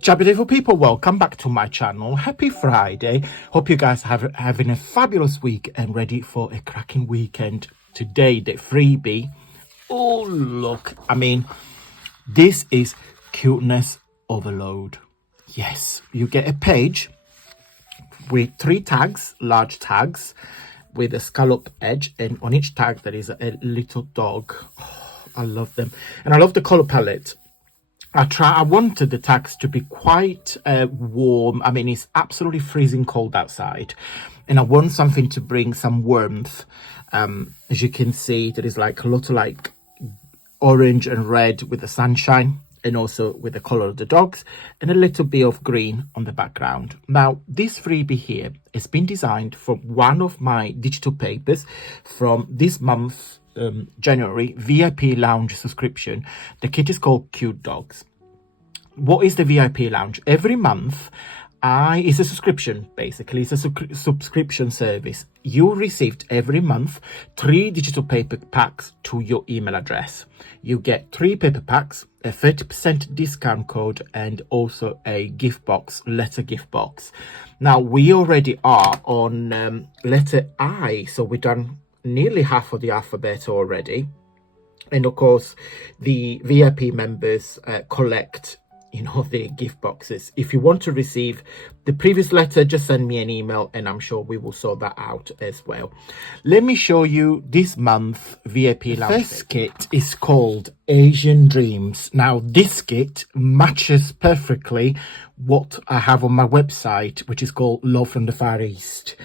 Ciao beautiful people, welcome back to my channel. Happy Friday. Hope you guys are having a fabulous week and ready for a cracking weekend. Today the freebie. Oh look, I mean, this is cuteness overload. Yes, you get a page with 3 tags, large tags with a scallop edge, and on each tag there is a little dog. Oh, I love them, and I love the color palette. I wanted the tags to be quite warm. I mean, it's absolutely freezing cold outside, and I want something to bring some warmth. As you can see, there is like a lot of like orange and red with the sunshine, and also with the color of the dogs, and a little bit of green on the background. Now, this freebie here has been designed from one of my digital papers from this month, January VIP lounge subscription. The kit is called Cute Dogs. What is the VIP lounge? Every month, it's a subscription, basically. It's a subscription service. You received every month 3 digital paper packs to your email address. You get 3 paper packs, a 30% discount code, and also a gift box, letter gift box. Now, we already are on letter I, so we've done nearly half of the alphabet already. And of course, the VIP members collect the gift boxes. If you want to receive the previous letter, just send me an email and I'm sure we will sort that out as well. Let me show you this month VIP lounge. This kit is called Asian Dreams. Now, this kit matches perfectly what I have on my website, which is called Love from the Far East,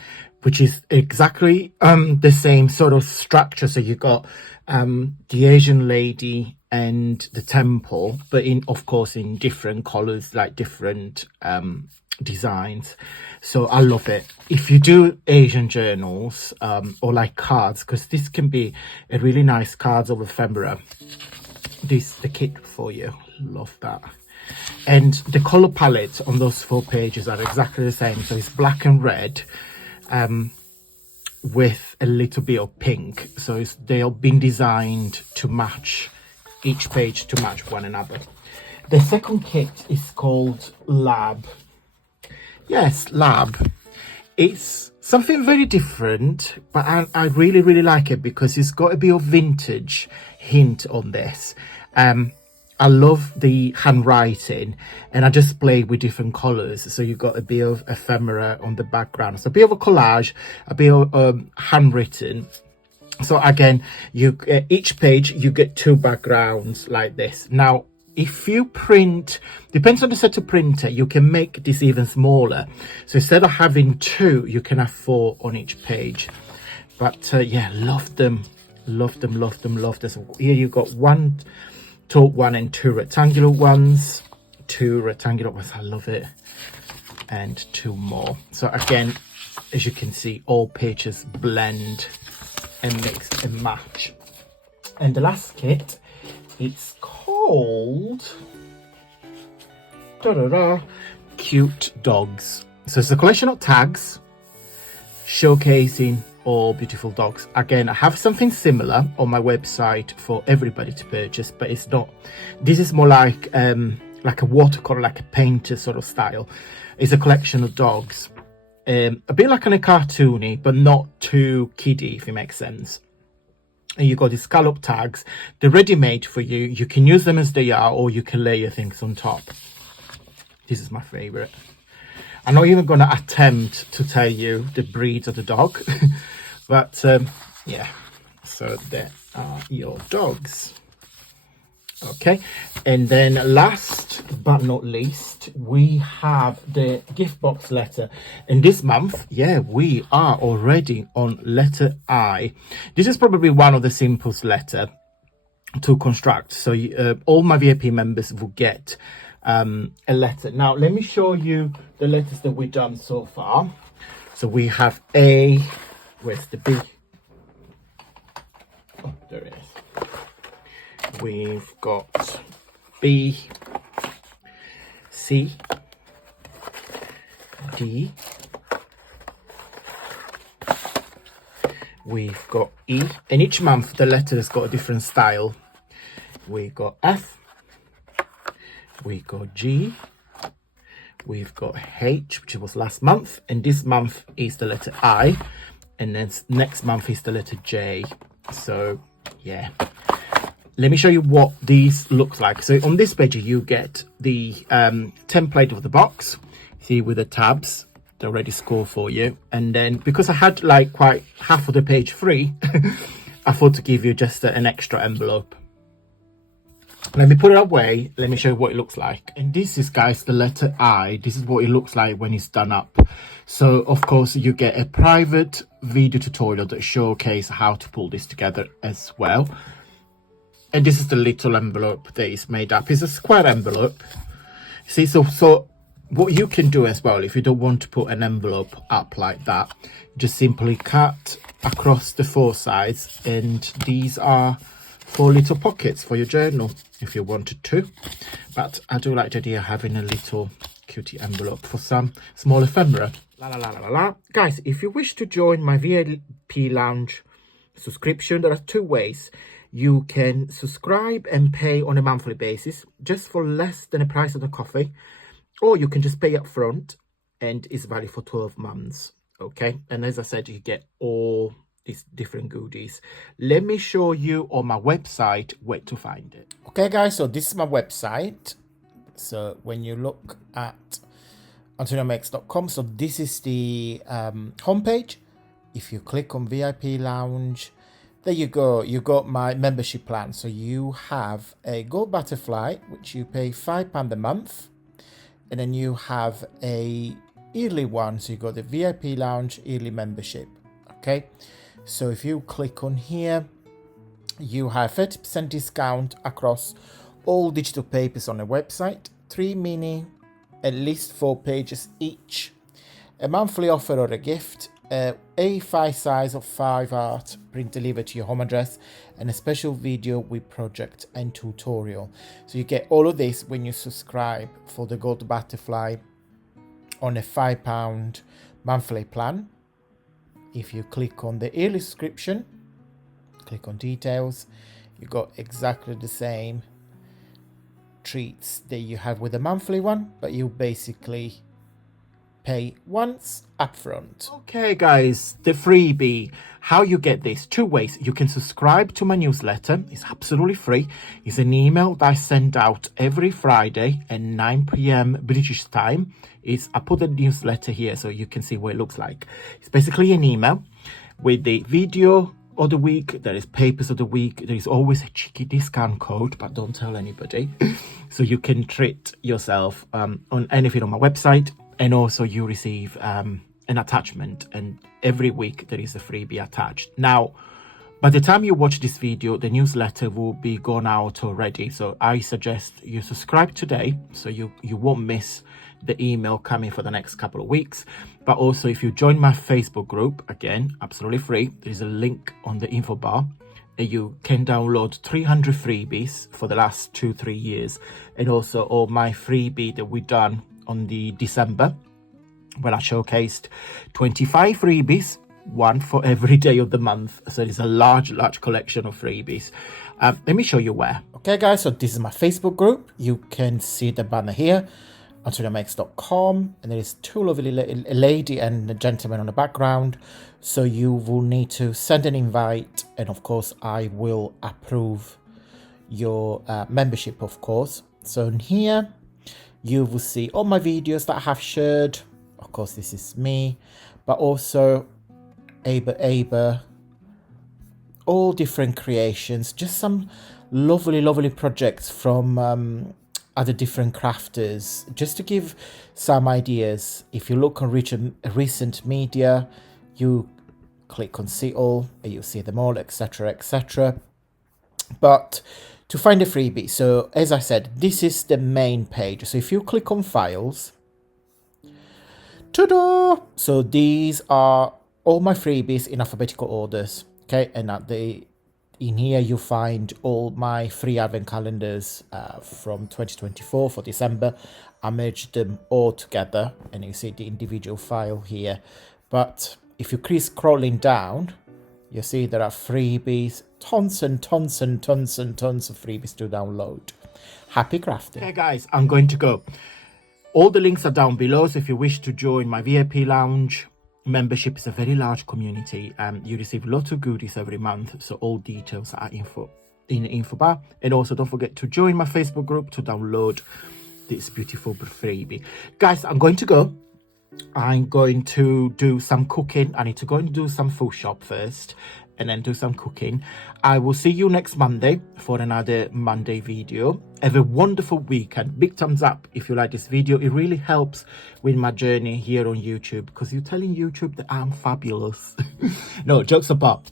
which is exactly the same sort of structure. So you got the Asian lady and the temple, but of course in different colors, like different designs. So I love it. If you do Asian journals or like cards, because this can be a really nice cards of ephemera, this the kit for you. Love that. And the color palette on those 4 pages are exactly the same. So it's black and red, with a little bit of pink. So they have been designed to match, each page to match one another. The second kit is called Lab. Yes, Lab. It's something very different, but I really, really like it because it's got a bit of vintage hint on this. I love the handwriting, and I just play with different colors. So you've got a bit of ephemera on the background. So a bit of a collage, a bit of handwritten. So again, each page you get 2 backgrounds like this. Now, if you print, depends on the set of printer, you can make this even smaller. So instead of having 2, you can have 4 on each page. But yeah, love them, love them, love them, love this. Here you've got 1 tall one and 2 rectangular ones, 2 rectangular ones. I love it. And 2 more. So again, as you can see, all pages blend and mix and match. And the last kit, it's called Cute Dogs. So it's a collection of tags showcasing all beautiful dogs. Again, I have something similar on my website for everybody to purchase, but it's not. This is more like a watercolor, like a painter sort of style. It's a collection of dogs, a bit like on a cartoony, but not too kiddie, if it makes sense. And you got the scallop tags. They're ready made for you. You can use them as they are, or you can layer things on top. This is my favorite. I'm not even going to attempt to tell you the breeds of the dog, but yeah, so there are your dogs. Okay, and then last but not least, we have the gift box letter. And this month, yeah, we are already on letter I. This is probably one of the simplest letter to construct. So all my VIP members will get a letter. Now, let me show you the letters that we've done so far. So we have A. Where's the B? Oh, there it is. We've got B, C, D. We've got E, and each month the letter has got a different style. We got F, we got G, we've got H, which was last month, and this month is the letter I, and then next month is the letter J. So yeah, let me show you what these looks like. So on this page you get the template of the box, see, with the tabs, they're already scored for you. And then because I had like quite half of the page free, I thought to give you just an extra envelope. Let me put it away. Let me show you what it looks like. And this is, guys, the letter I. This is what it looks like when it's done up. So of course you get a private video tutorial that showcases how to pull this together as well. And this is the little envelope that is made up. It's a square envelope. See, so what you can do as well, if you don't want to put an envelope up like that, just simply cut across the four sides, and these are 4 little pockets for your journal if you wanted to. But I do like the idea of having a little cutie envelope for some small ephemera. Guys, if you wish to join my VIP Lounge subscription, there are 2 ways. You can subscribe and pay on a monthly basis just for less than the price of the coffee, or you can just pay up front and it's valid for 12 months. Okay, and as I said, you get all these different goodies. Let me show you on my website where to find it. Okay guys, so this is my website. So when you look at antoniomakes.com, so this is the homepage. If you click on VIP Lounge, there you go, you got my membership plan. So you have a Gold Butterfly, which you pay £5 a month, and then you have a yearly one, so you got the VIP Lounge yearly membership. Okay, so if you click on here, you have 30% discount across all digital papers on the website, 3 mini, at least 4 pages each, a monthly offer or a gift, A5 size of 5 art print delivered to your home address, and a special video with project and tutorial. So you get all of this when you subscribe for the Gold Butterfly on a £5 monthly plan. If you click on the yearly subscription, click on details, you got exactly the same treats that you have with the monthly one, but you basically pay once upfront. Okay guys, the freebie, how you get this? 2 ways. You can subscribe to my newsletter. It's absolutely free. It's an email that I send out every Friday at 9 p.m. British time. I put the newsletter here so you can see what it looks like. It's basically an email with the video of the week, there is papers of the week, there is always a cheeky discount code, but don't tell anybody. So you can treat yourself on anything on my website. And also you receive an attachment, and every week there is a freebie attached. Now, by the time you watch this video, the newsletter will be gone out already. So I suggest you subscribe today so you won't miss the email coming for the next couple of weeks. But also if you join my Facebook group, again, absolutely free, there's a link on the info bar. You can download 300 freebies for the last 2-3 years, and also all my freebie that we done on the December, when I showcased 25 freebies, 1 for every day of the month. So it's a large collection of freebies. Let me show you where. Okay guys, so this is my Facebook group. You can see the banner here, antoniomakes.com, and there is 2 lovely lady and a gentleman on the background. So you will need to send an invite, and of course I will approve your membership, of course. So in here you will see all my videos that I have shared. Of course, this is me, but also Aber, all different creations, just some lovely projects from other different crafters, just to give some ideas. If you look on recent media, you click on see all, and you'll see them all, etc. But to find a freebie, so as I said, this is the main page. So if you click on files, ta-da! So these are all my freebies in alphabetical orders. Okay, and in here you find all my free advent calendars from 2024 for December. I merged them all together, and you see the individual file here. But if you keep scrolling down, you see there are freebies, tons and tons of freebies to download. Happy crafting. Okay guys, I'm going to go. All the links are down below, so if you wish to join my VIP lounge, membership is a very large community and you receive lots of goodies every month, so all details are in the info bar. And also don't forget to join my Facebook group to download this beautiful freebie. Guys, I'm going to go. I'm going to do some cooking. I need to go and do some food shop first and then do some cooking. I will see you next Monday for another Monday video. Have a wonderful weekend. Big thumbs up if you like this video. It really helps with my journey here on YouTube, because you're telling YouTube that I'm fabulous. No, jokes apart.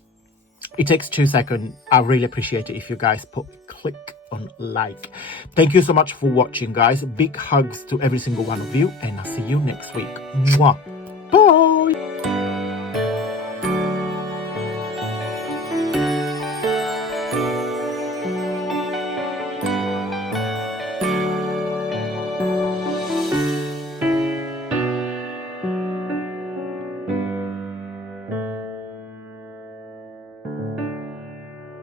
It takes 2 seconds. I really appreciate it if you guys click on like. Thank you so much for watching, guys. Big hugs to every single one of you, and I'll see you next week. Mwah. Bye.